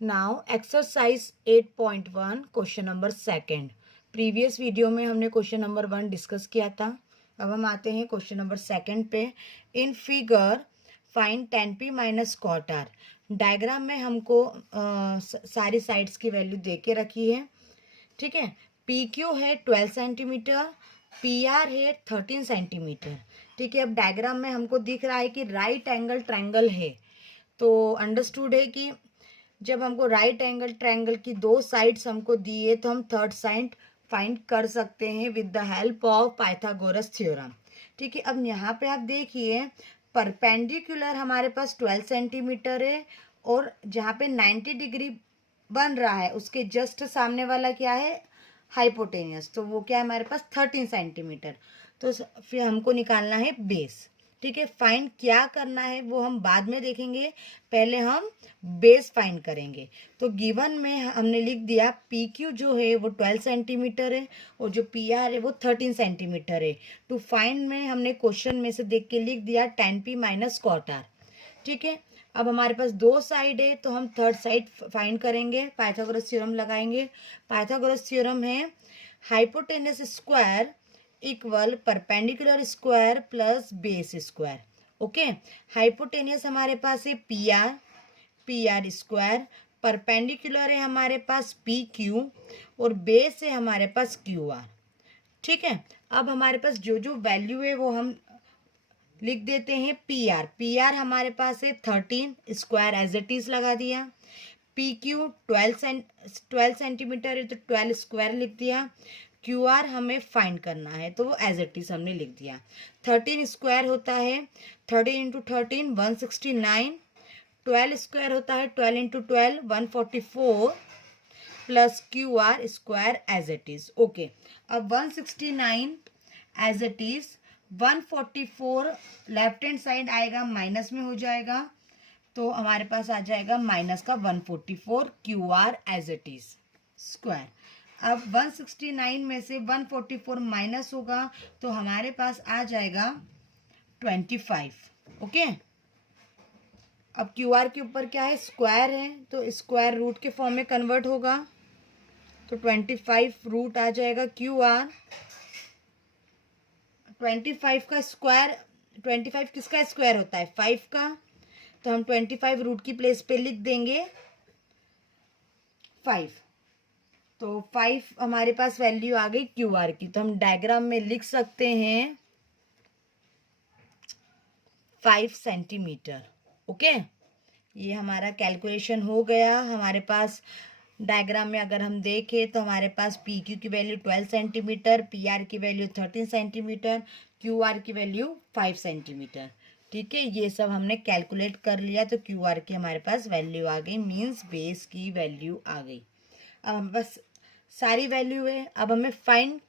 Now exercise 8.1 question number second. Previous video में हमने question number 1 discuss किया था। अब हम आते हैं क्वेश्चन नंबर सेकंड पे। In figure find tan p minus cot R. Diagram में हमको सारी साइड्स की वैल्यू दे के रखी है। ठीक है, पी क्यू है 12 सेंटीमीटर, पी आर है 13 सेंटीमीटर। ठीक है, अब डायग्राम में हमको दिख रहा है कि राइट एंगल ट्रायंगल है, तो अंडरस्टूड है कि जब हमको राइट एंगल ट्रायंगल की दो साइड्स हमको दिए तो हम थर्ड साइड फाइंड कर सकते हैं with the help of Pythagoras theorem. ठीक है, अब यहाँ पे आप देखिए परपेंडिकुलर हमारे पास 12 सेंटीमीटर है और जहाँ पे 90 डिग्री बन रहा है उसके जस्ट सामने वाला क्या है, हाइपोटेनियस, तो वो क्या है हमारे पास 13 सेंटीमीटर। तो फिर हमको निकालना है बेस। ठीक है, फाइंड क्या करना है वो हम बाद में देखेंगे, पहले हम बेस फाइंड करेंगे। तो गिवन में हमने लिख दिया पी क्यू जो है वो 12 सेंटीमीटर है और जो पी आर है वो 13 सेंटीमीटर है। टू फाइंड में हमने क्वेश्चन में से देख के लिख दिया tan p minus cot R. ठीक है, अब हमारे पास दो साइड है तो हम थर्ड साइड फाइंड करेंगे, पाइथागोरस थ्योरम लगाएंगे। पाइथागोरस थ्योरम है hypotenuse square equal perpendicular square plus base square. Okay, hypotenuse हमारे पास है पी आर स्क्वायर, परपेंडिकुलर है हमारे पास पी क्यू और बेस है हमारे पास क्यू आर। ठीक है, अब हमारे पास जो जो वैल्यू है वो हम लिख देते हैं। पी आर हमारे पास है 13, स्क्वायर एज इट इज लगा दिया। पी क्यू 12 सेंटीमीटर है तो 12 स्क्वायर लिख दिया। क्यू आर हमें फाइंड करना है तो वो एज इट इज हमने लिख दिया। 13 स्क्वायर होता है 13 इंटू 13 169, 12 स्क्वायर होता है 12 into 12 144 plus Q R square as it is. Okay, अब 169 as it is, 144 left hand side आएगा माइनस में हो जाएगा तो हमारे पास आ जाएगा माइनस का 144 Q R as it is square. अब 169 में से 144 माइनस होगा तो हमारे पास आ जाएगा 25। ओके, अब क्यू आर के ऊपर क्या है, स्क्वायर है तो स्क्वायर रूट के फॉर्म में कन्वर्ट होगा तो 25 रूट आ जाएगा क्यू आर। 25 का स्क्वायर, 25 किसका स्क्वायर होता है 5 का, तो हम 25 रूट की प्लेस पे लिख देंगे 5। तो 5 हमारे पास वैल्यू आ गई क्यू आर की, तो हम डायग्राम में लिख सकते हैं 5 सेंटीमीटर। ओके, ये हमारा कैलकुलेशन हो गया। हमारे पास डायग्राम में अगर हम देखें तो हमारे पास पी क्यू की वैल्यू 12 सेंटीमीटर, पी आर की वैल्यू 13 सेंटीमीटर, क्यू आर की वैल्यू 5 सेंटीमीटर। ठीक है, ये सब हमने कैलकुलेट कर लिया तो क्यू आर की हमारे पास वैल्यू आ गई, मीन्स बेस की वैल्यू आ गई। अब हम बस सारी वैल्यू है, अब हमें फाइंड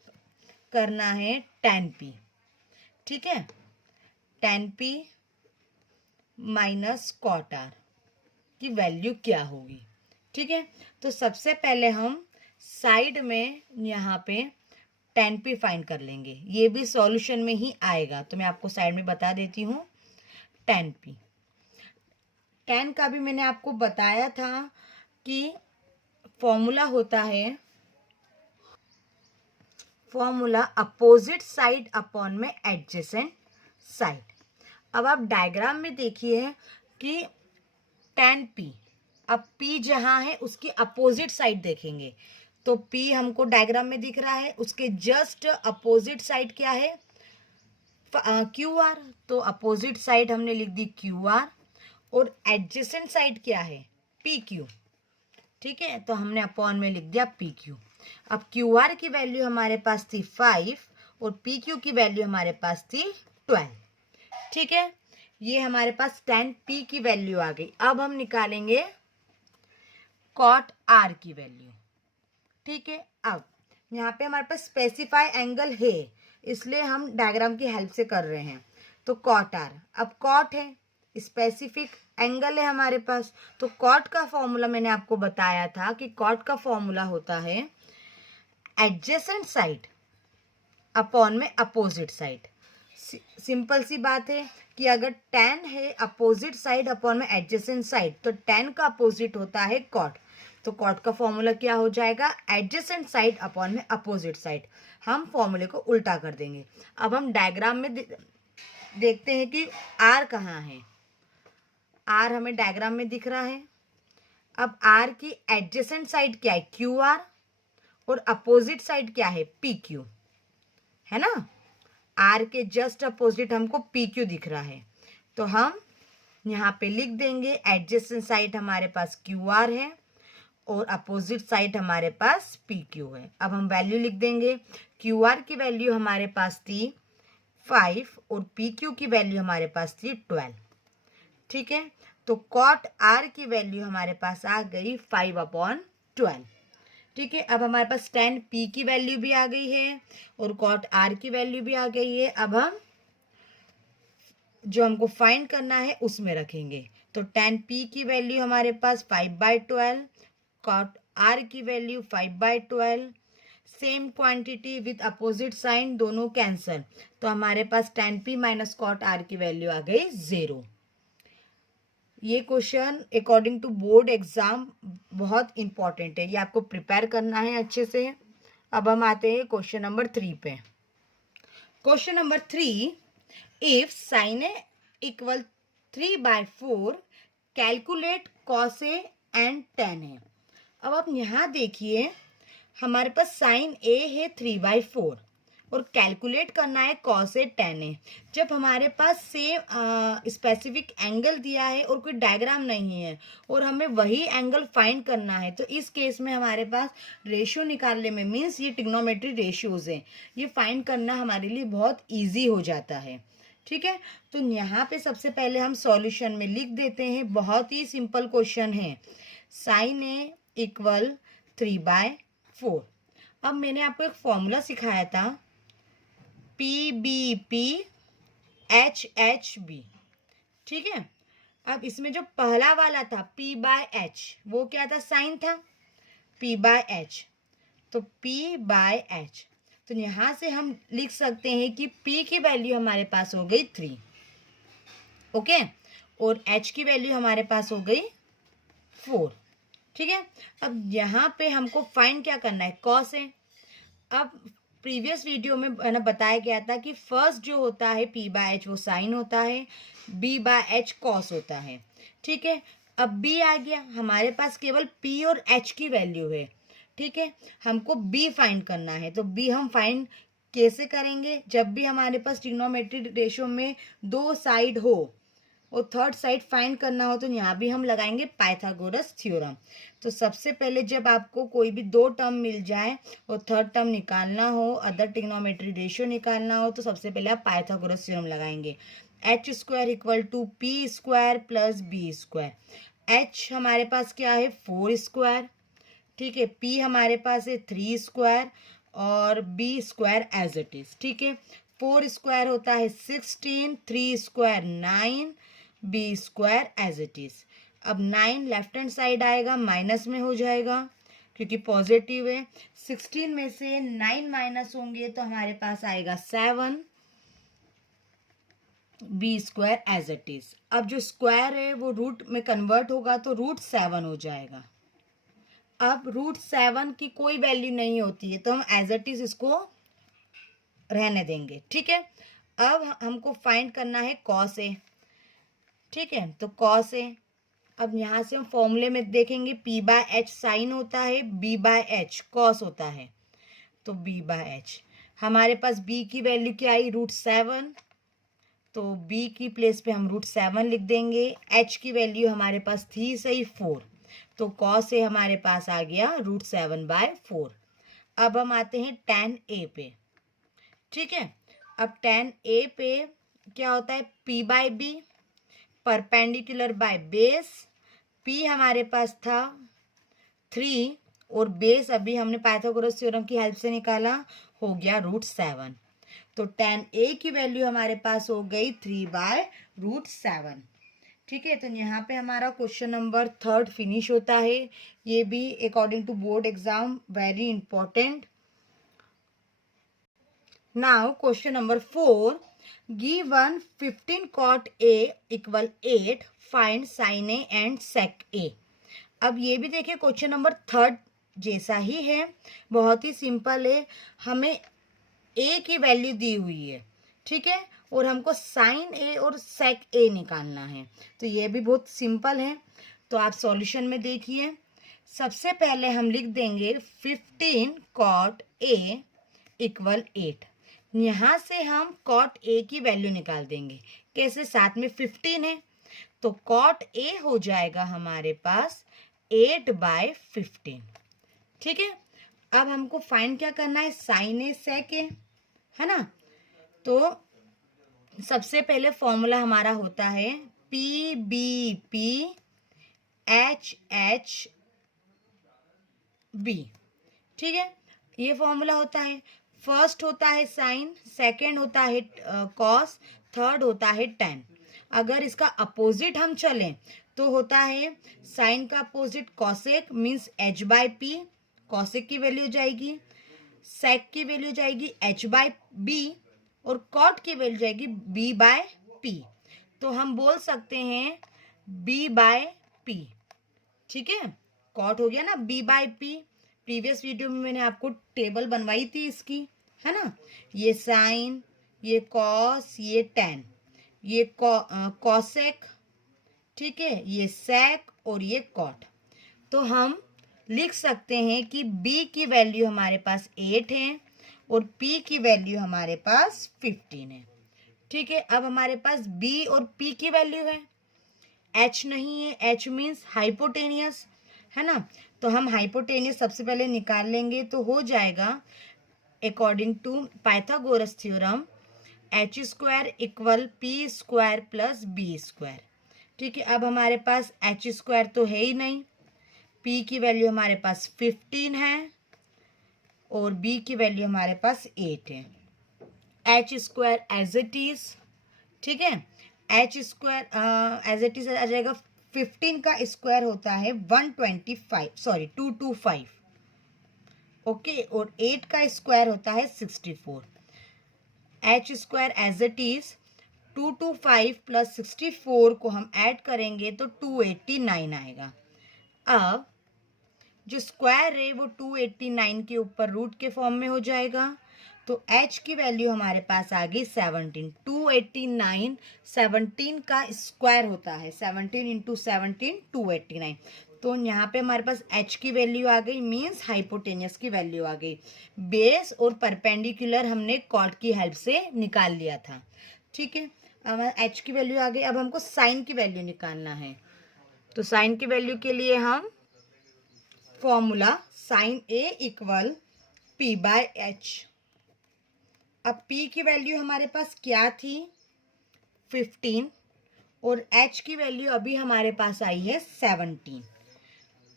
करना है tan p। ठीक है, tan p minus cot R की वैल्यू क्या होगी। ठीक है, तो सबसे पहले हम साइड में यहाँ पे tan p फाइंड कर लेंगे, ये भी सॉल्यूशन में ही आएगा तो मैं आपको साइड में बता देती हूँ। tan p, tan का भी मैंने आपको बताया था कि फॉर्मूला होता है, फॉर्मूला अपोजिट साइड अपॉन में एडजेसेंट साइड। अब आप डायग्राम में देखिए कि tan p, अब p जहाँ है उसकी अपोजिट साइड देखेंगे तो p हमको डायग्राम में दिख रहा है, उसके जस्ट अपोजिट साइड क्या है क्यू आर, तो अपोजिट साइड हमने लिख दी क्यू आर और एडजेसेंट साइड क्या है पी क्यू। ठीक है, तो हमने अपॉन में लिख दिया पी क्यू। अब क्यू आर की वैल्यू हमारे पास थी 5 और पी क्यू की वैल्यू हमारे पास थी 12। ठीक है, ये हमारे पास tan p की वैल्यू आ गई। अब हम निकालेंगे cot r की वैल्यू। ठीक है, अब यहाँ पे हमारे पास स्पेसिफाई एंगल है इसलिए हम डायग्राम की हेल्प से कर रहे हैं। तो cot r, अब cot है स्पेसिफिक एंगल है हमारे पास, तो cot का फॉर्मूला मैंने आपको बताया था कि cot का फॉर्मूला होता है एडजेसेंट साइड अपॉन में अपोजिट साइड। सिंपल सी बात है कि अगर tan है अपोजिट साइड अपॉन में एडजेसेंट साइड, तो tan का अपोजिट होता है cot। तो cot का फॉर्मूला क्या हो जाएगा, एडजेसेंट साइड अपॉन में अपोजिट साइड। हम फॉर्मूले को उल्टा कर देंगे। अब हम डायग्राम में देखते हैं कि r कहाँ है। r हमें डायग्राम में दिख रहा है। अब r की एडजेसेंट साइड क्या है, QR, और अपोजिट साइड क्या है, PQ, है ना। आर के जस्ट अपोजिट हमको PQ दिख रहा है, तो हम यहाँ पे लिख देंगे एडजेसेंट साइड हमारे पास QR है और अपोजिट साइड हमारे पास PQ है। अब हम वैल्यू लिख देंगे। QR की वैल्यू हमारे पास थी 5 और PQ की वैल्यू हमारे पास थी 12। ठीक है, तो कॉट R की वैल्यू हमारे पास आ गई 5/12। ठीक है, अब हमारे पास tan P की वैल्यू भी आ गई है और cot R की वैल्यू भी आ गई है। अब हम जो हमको फाइंड करना है उसमें रखेंगे। तो tan P की वैल्यू हमारे पास 5/12, cot R की value 5/12, same quantity with opposite sign, दोनों कैंसल, तो हमारे पास tan P minus cot R की वैल्यू आ गई 0। ये question according to board exam बहुत इंपॉर्टेंट है, ये आपको प्रिपेयर करना है अच्छे से। अब हम आते हैं क्वेश्चन नंबर 3 पे। Question number 3, if sine A equal 3/4 calculate cos A and tan है। अब आप यहाँ देखिए, हमारे पास साइन ए है 3/4 और कैलकुलेट करना है कॉस ए tan है। जब हमारे पास सेम स्पेसिफिक एंगल दिया है और कोई डायग्राम नहीं है और हमें वही एंगल फाइंड करना है, तो इस केस में हमारे पास रेशियो निकालने में, मीन्स ये ट्रिग्नोमेट्री रेशियोज हैं, ये फाइंड करना हमारे लिए बहुत ईजी हो जाता है। ठीक है, तो यहाँ पे सबसे पहले हम सॉल्यूशन में लिख देते हैं। बहुत ही सिंपल क्वेश्चन है, साइन ए इक्वल 3/4। अब मैंने आपको एक फॉर्मूला सिखाया था, PBP/HHB। ठीक है, अब इसमें जो पहला वाला था P/H, वो क्या था, साइन था, P/H, तो P/H, तो यहां से हम लिख सकते हैं कि P की वैल्यू हमारे पास हो गई 3, ओके, और H की वैल्यू हमारे पास हो गई 4। ठीक है, अब यहाँ पे हमको फाइंड क्या करना है, कॉस है। अब प्रीवियस वीडियो में मैंने बताया गया था कि फर्स्ट जो होता है P/H वो साइन होता है, B/H कॉस होता है। ठीक है, अब B आ गया, हमारे पास केवल P और H की वैल्यू है। ठीक है, हमको B फाइंड करना है, तो B हम फाइंड कैसे करेंगे, जब भी हमारे पास ट्रिग्नोमेट्री रेशियो में 2 साइड हो और थर्ड साइड फाइंड करना हो, तो यहाँ भी हम लगाएंगे पाइथागोरस थ्योरम। तो सबसे पहले जब आपको कोई भी 2 टर्म मिल जाए और थर्ड टर्म निकालना हो, अदर ट्रिग्नोमेट्री रेशियो निकालना हो, तो सबसे पहले आप पाइथागोरस थ्योरम लगाएंगे। h² = p² + b²। h हमारे पास क्या है, 4²। ठीक है, p हमारे पास है 3² और b² एज इट इज। ठीक है, 4² होता है 16, 3² 9, b² एज इट इज। अब 9 लेफ्ट हैंड साइड आएगा, माइनस में हो जाएगा क्योंकि पॉजिटिव है। 16 में से 9 माइनस होंगे तो हमारे पास आएगा 7, b² एज इट इज। अब जो स्क्वायर है वो रूट में कन्वर्ट होगा तो √7 हो जाएगा। अब √7 की कोई वैल्यू नहीं होती है, तो हम एज इट इज इसको रहने देंगे। ठीक है, अब हमको फाइंड करना है कॉस ए। ठीक है, तो कॉस ए, अब यहाँ से हम फॉर्मूले में देखेंगे, P/H साइन होता है, B/H कॉस होता है, तो B/H हमारे पास B की वैल्यू क्या आई, √7, तो B की प्लेस पे हम √7 लिख देंगे। H की वैल्यू हमारे पास थी सही 4, तो कॉस ए हमारे पास आ गया √7/4। अब हम आते हैं tan A पे। ठीक है, अब tan A पे क्या होता है, P/B, perpendicular by base. P हमारे पास था 3 और बेस अभी हमने पाइथागोरस थ्योरम की हेल्प से निकाला, हो गया √7, तो tan A की वैल्यू हमारे पास हो गई 3/√7। ठीक है, तो यहाँ पे हमारा क्वेश्चन नंबर 3 फिनिश होता है। ये भी according to board exam very important. Now question number 4, given 15 cot A equal 8, find sine A and sec A। अब ये भी देखिए क्वेश्चन नंबर थर्ड जैसा ही है, बहुत ही सिंपल है। हमें A की वैल्यू दी हुई है, ठीक है, और हमको साइन A और सेक A निकालना है। तो ये भी बहुत सिंपल है। तो आप सॉल्यूशन में देखिए, सबसे पहले हम लिख देंगे 15 cot A इक्वल 8। यहाँ से हम cot A की वैल्यू निकाल देंगे। कैसे? साथ में 15 है, तो cot A हो जाएगा हमारे पास 8/15। ठीक है, अब हमको फाइंड क्या करना है? साइन ए सेक ए, है ना। तो सबसे पहले फॉर्मूला हमारा होता है P B P H H B. ठीक है, ये फॉर्मूला होता है। फर्स्ट होता है साइन, सेकंड होता है कॉस, थर्ड होता है टेन। अगर इसका अपोजिट हम चलें तो होता है साइन का opposite cosec, means H by P. Cosec की वैल्यू हो जाएगी, सेक की वैल्यू हो जाएगी एच बाय बी, और कॉट की वैल्यू जाएगी बी बाय पी। तो हम बोल सकते हैं बी बाय पी। ठीक है, कॉट हो गया ना B by P. Previous video में मैंने आपको टेबल बनवाई थी इसकी, है ना। ये साइन, ये कॉस, ये टेन, ये कॉसेक, ठीक है, ये सेक और ये कॉट। तो हम लिख सकते हैं कि b की वैल्यू हमारे पास 8 है और p की वैल्यू हमारे पास 15 है। ठीक है, अब हमारे पास b और p की वैल्यू है, h नहीं है। h मीन्स हाइपोटेनियस, है ना। तो हम हाइपोटेनियस सबसे पहले निकाल लेंगे, तो हो जाएगा according to Pythagoras theorem H square equal P square plus B square. ठीक है, अब हमारे पास एच स्क्वायर तो है ही नहीं, p की वैल्यू हमारे पास 15 है और b की वैल्यू हमारे पास 8 है। H square as it is, ठीक है, H square as it is आ जाएगा। 15 का स्क्वायर होता है 125, सॉरी 225, ओके, और 8 का स्क्वायर होता है 64। H square as it is 225 plus 64 को हम ऐड करेंगे तो 289 आएगा। अब जो स्क्वायर है वो 289 के ऊपर रूट के फॉर्म में हो जाएगा, तो h की वैल्यू हमारे पास आ गई 17। 289 17 का स्क्वायर होता है, 17 इंटू 17 289। तो यहाँ पे हमारे पास h की वैल्यू आ गई, मीन्स हाइपोटेनियस की वैल्यू आ गई। बेस और परपेंडिकुलर हमने कॉट की हेल्प से निकाल लिया था। ठीक है, अब h की वैल्यू आ गई। अब हमको साइन की वैल्यू निकालना है, तो साइन की वैल्यू के लिए हम formula sine A equal P by H. अब p की वैल्यू हमारे पास क्या थी? 15, और h की वैल्यू अभी हमारे पास आई है 17।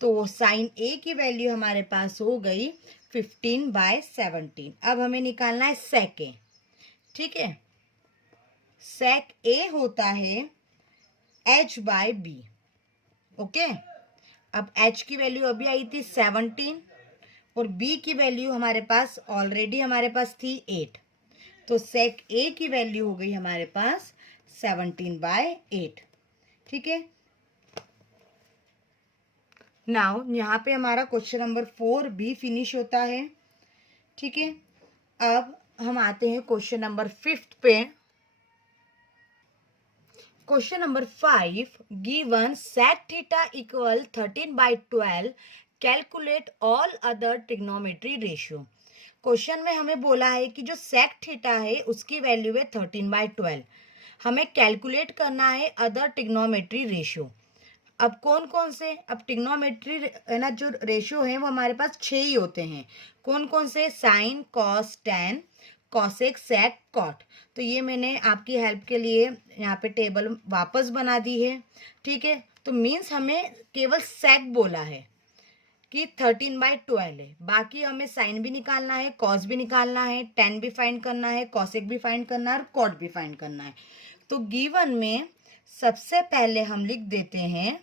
तो साइन a की वैल्यू हमारे पास हो गई 15/17। अब हमें निकालना है सेक a। ठीक है, सेक a होता है h बाय b, ओके। अब h की वैल्यू अभी आई थी 17 और b की वैल्यू हमारे पास ऑलरेडी हमारे पास थी 8, तो सेक a की वैल्यू हो गई हमारे पास 17/8। ठीक है, नाउ यहाँ पे हमारा क्वेश्चन नंबर 4 भी फिनिश होता है। ठीक है, अब हम आते हैं क्वेश्चन नंबर 5 पे। Question number 5, given sec theta equal 13/12, calculate all other trigonometry ratio. Question में हमें बोला है कि जो sec थीटा है उसकी वैल्यू है 13/12। हमें कैलकुलेट करना है अदर ट्रिग्नोमेट्री रेशियो। अब कौन कौन से, अब ट्रिग्नोमेट्री है ना, जो रेशियो है वो हमारे पास 6 ही होते हैं। कौन कौन से? साइन, कॉस, टैन, कॉसेक, सेक, कॉट। तो ये मैंने आपकी हेल्प के लिए यहाँ पे टेबल वापस बना दी है। ठीक है, तो मीन्स हमें केवल सेक बोला है कि 13/12 है, बाकी हमें साइन भी निकालना है, कॉस भी निकालना है, टैन भी फाइंड करना है, कॉसेक भी फाइंड करना है और कॉट भी फाइंड करना है। तो गिवन में सबसे पहले हम लिख देते हैं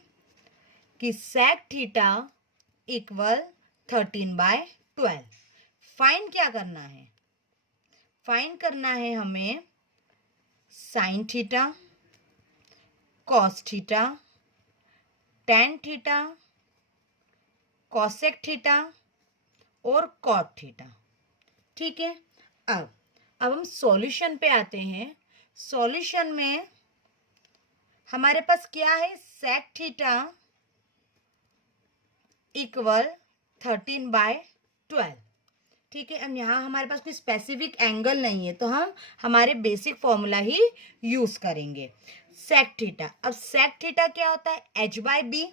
कि सेक थीटा इक्वल 13/12। फाइंड क्या करना है? फाइंड करना है हमें sine theta, cos theta, tan theta, cosec theta और कॉट थीटा। ठीक है, अब हम सॉल्यूशन पे आते हैं। सॉल्यूशन में हमारे पास क्या है, सेक थीटा इक्वल 13/12। ठीक है, अब यहाँ हमारे पास कोई स्पेसिफिक एंगल नहीं है तो हम हमारे बेसिक फॉर्मूला ही यूज करेंगे, सेक थीटा। अब सेक थीटा क्या होता है, h/b।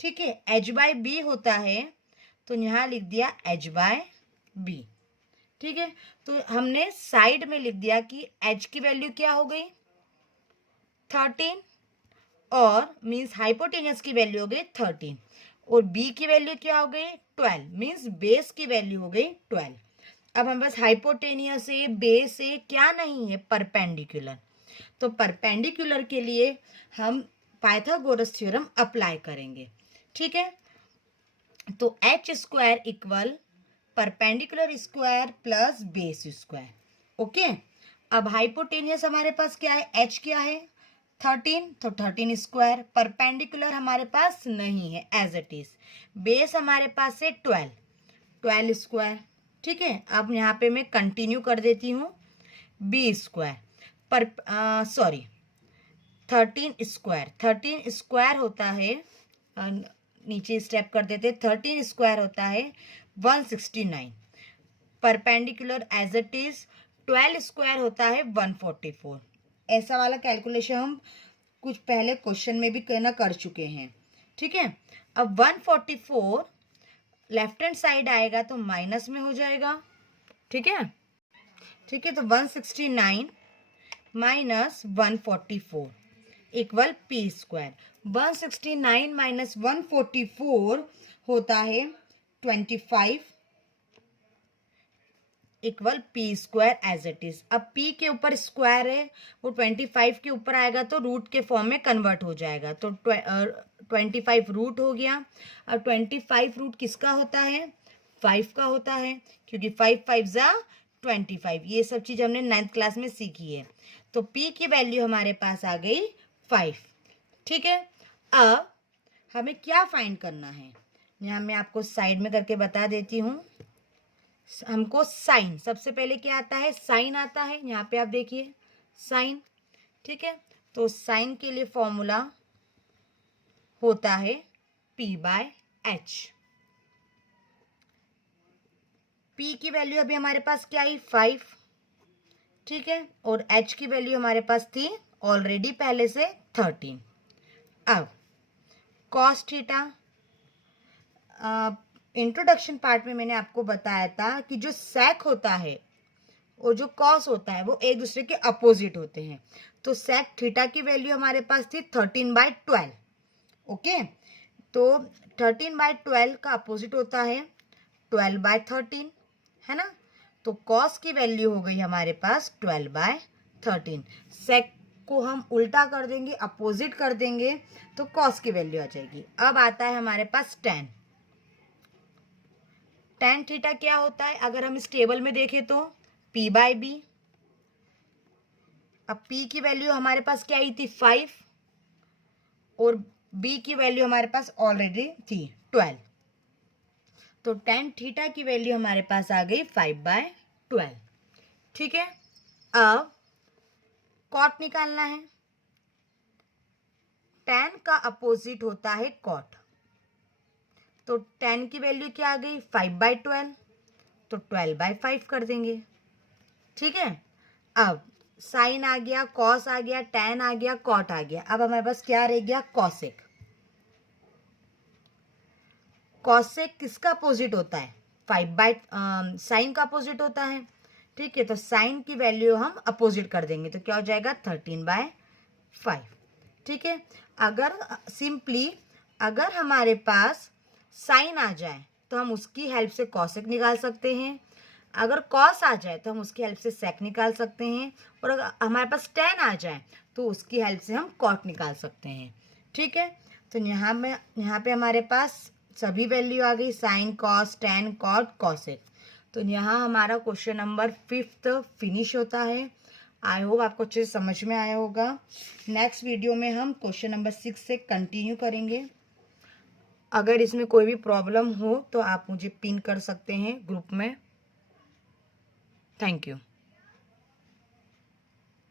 ठीक है, h/b होता है, तो यहाँ लिख दिया h/b। ठीक है, तो हमने साइड में लिख दिया कि h की वैल्यू क्या हो गई 13 और मीन्स हाइपोटेनस की वैल्यू हो गई 13 और b की वैल्यू क्या हो गई 12 मीन्स बेस की वैल्यू हो गई 12। अब हम बस हाइपोटेनियस से बेस से क्या नहीं है, परपेंडिकुलर। तो परपेंडिकुलर के लिए हम पाइथागोरस थ्योरम अप्लाई करेंगे। ठीक है, तो h square equal perpendicular square plus base square. Okay, अब हाइपोटेनियस हमारे पास क्या है, h क्या है 13, तो 13 स्क्वायर। परपेंडिकुलर हमारे पास नहीं है एज इट इज। बेस हमारे पास है 12 स्क्वायर। ठीक है, अब यहाँ पे मैं कंटिन्यू कर देती हूँ, बी स्क्वायर पर 13 स्क्वायर होता है, नीचे स्टेप कर देते, 13 स्क्वायर होता है 169। Perpendicular as it is 12 square होता है 144। ऐसा वाला कैलकुलेशन हम कुछ पहले क्वेश्चन में भी करना कर चुके हैं। ठीक है, अब 144 लेफ्ट हैंड साइड आएगा तो माइनस में हो जाएगा। ठीक है, ठीक है, तो 169 minus 144 equal P square. 169 minus 144 होता है 25 equal P square as it is. अब पी के ऊपर स्क्वायर है, वो 25 के ऊपर आएगा तो रूट के फॉर्म में कन्वर्ट हो जाएगा, तो 25 रूट हो गया। अब 25 रूट किसका होता है, 5 का होता है, क्योंकि 5 5 जा 25। ये सब चीज़ हमने 9th क्लास में सीखी है। तो पी की वैल्यू हमारे पास आ गई 5। ठीक है, अब हमें क्या फाइंड करना है, यहाँ मैं आपको साइड में करके बता देती हूँ। हमको साइन, सबसे पहले क्या आता है, साइन आता है। यहाँ पे आप देखिए साइन। ठीक है, तो साइन के लिए फॉर्मूला होता है p/h। p की वैल्यू अभी हमारे पास क्या आई 5। ठीक है, और h की वैल्यू हमारे पास थी ऑलरेडी पहले से 13। अब कॉस थीटा, इंट्रोडक्शन पार्ट में मैंने आपको बताया था कि जो सेक होता है और जो कॉस होता है वो एक दूसरे के अपोजिट होते हैं। तो सेक थीटा की वैल्यू हमारे पास थी 13/12। ओके, तो 13/12 का अपोजिट होता है 12/13, है ना। तो कॉस की वैल्यू हो गई हमारे पास 12/13। सेक को हम उल्टा कर देंगे, अपोजिट कर देंगे, तो कॉस की वैल्यू आ जाएगी। अब आता है हमारे पास टेन। टेन थीटा क्या होता है, अगर हम इस टेबल में देखें तो p/b। अब p की वैल्यू हमारे पास क्या आई थी 5 और b की वैल्यू हमारे पास ऑलरेडी थी 12। तो टेन थीटा की वैल्यू हमारे पास आ गई 5/12। ठीक है, अब कॉट निकालना है। टेन का अपोजिट होता है कॉट, तो टेन की वैल्यू क्या आ गई 5/12, तो 12/5 कर देंगे। ठीक है, अब साइन आ गया, कॉस आ गया, टेन आ गया, कॉट आ गया। अब हमारे पास क्या रह गया, कॉसेक। कॉसेक किसका अपोजिट होता है, साइन का अपोजिट होता है। ठीक है, तो साइन की वैल्यू हम अपोजिट कर देंगे, तो क्या हो जाएगा 13/5। ठीक है, अगर सिंपली अगर हमारे पास साइन आ जाए तो हम उसकी हेल्प से कॉसेक निकाल सकते हैं, अगर कॉस आ जाए तो हम उसकी हेल्प से सेक निकाल सकते हैं, और अगर हमारे पास टेन आ जाए तो उसकी हेल्प से हम कॉट निकाल सकते हैं। ठीक है, तो यहाँ पे हमारे पास सभी वैल्यू आ गई, sine, cos, tan, cot, cosec. तो यहाँ हमारा क्वेश्चन नंबर 5 फिनिश होता है। आई होप आपको अच्छे से समझ में आया होगा। नेक्स्ट वीडियो में हम क्वेश्चन नंबर 6 से कंटिन्यू करेंगे। अगर इसमें कोई भी प्रॉब्लम हो तो आप मुझे पिन कर सकते हैं ग्रुप में। Thank you.